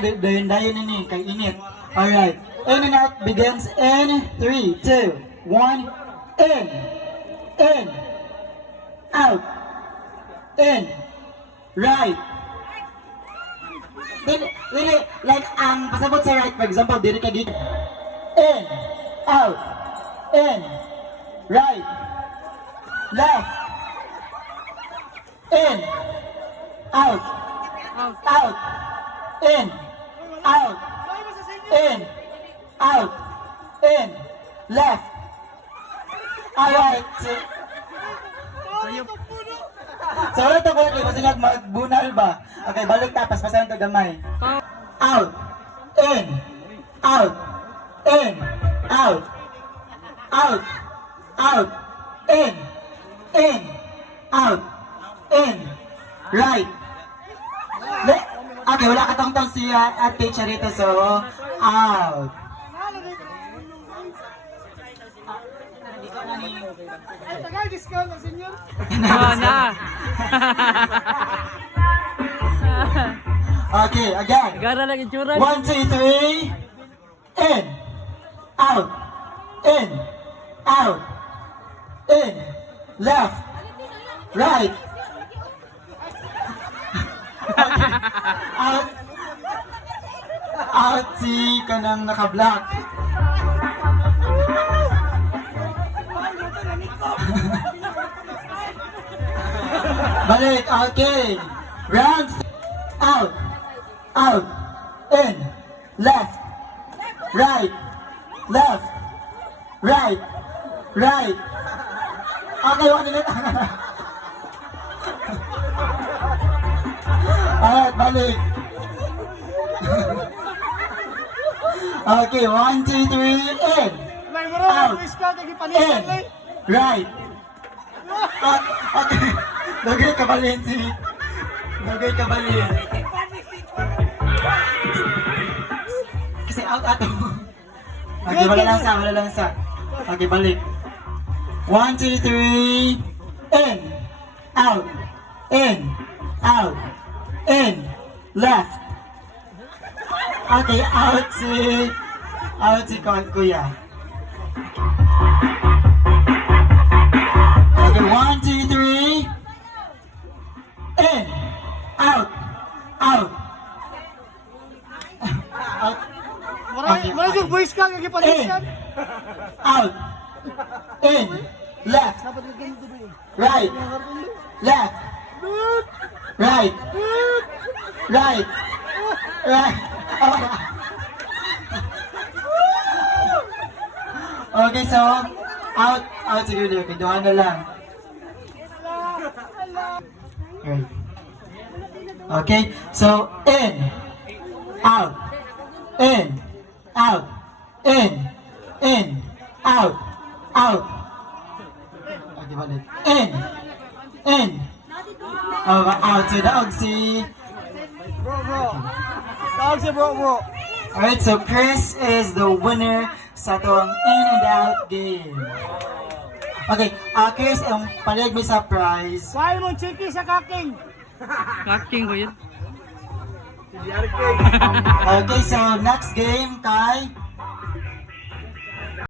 Dayon ini kay init. Alright. In and out begins in 3, 2, 1. In. In. Out. In. Right. Dili, like, ang pasabot sa right, for example, dili ka dito. In. Out. In. Right. Left. In. Out. Out. In. Out. In. Out. In. Left. Alright. So, ito ko kayo kasi magbunal ba? Okay, balik tapas. Pasayan ito gamay. Out. In. Out. In. Out. Out. Out. In. In. Out. In. Right. Okay, wala ka tong si teacher rito, so out. Tagay discount na senyor. Na. Okay, again. Gara lagi itsura. 1, 2, 3. In. Out. In. Out. In. Left. Right. Out. Out si kanang naka-block. Balik, okay. Round. Out. Out. In. Left. Right. Left. Right. Right. Okay, 1 minute. Alright, balik. Okay, 1, 2, 3, in. Out. In. Right. Okay. Dugay ka balin si. Dugay ka balin. Kasi out ato. Okay, wala lang sa. Okay, balik. 1, 2, 3. In. Out. In. Out. In. Left. Okay, out si kuya. Okay, 1, 2, 3. In. Out. Out. Out. Mara yung voice ka nga In. gipanisyan. Out. In. Left. Right. Left. Right. Right. Right. Okay, so out siguro. Piduhan na lang. Okay, so in, out, in, out, in, out, out. Okay, balik. In. Out si daog si. Bro. Tawag si bro. Alright, so Chris is the winner sa itong in and out game. Okay, Chris, palig may surprise. Why mo chiki sa kaking? Kaking ko yun. Okay, so next game kay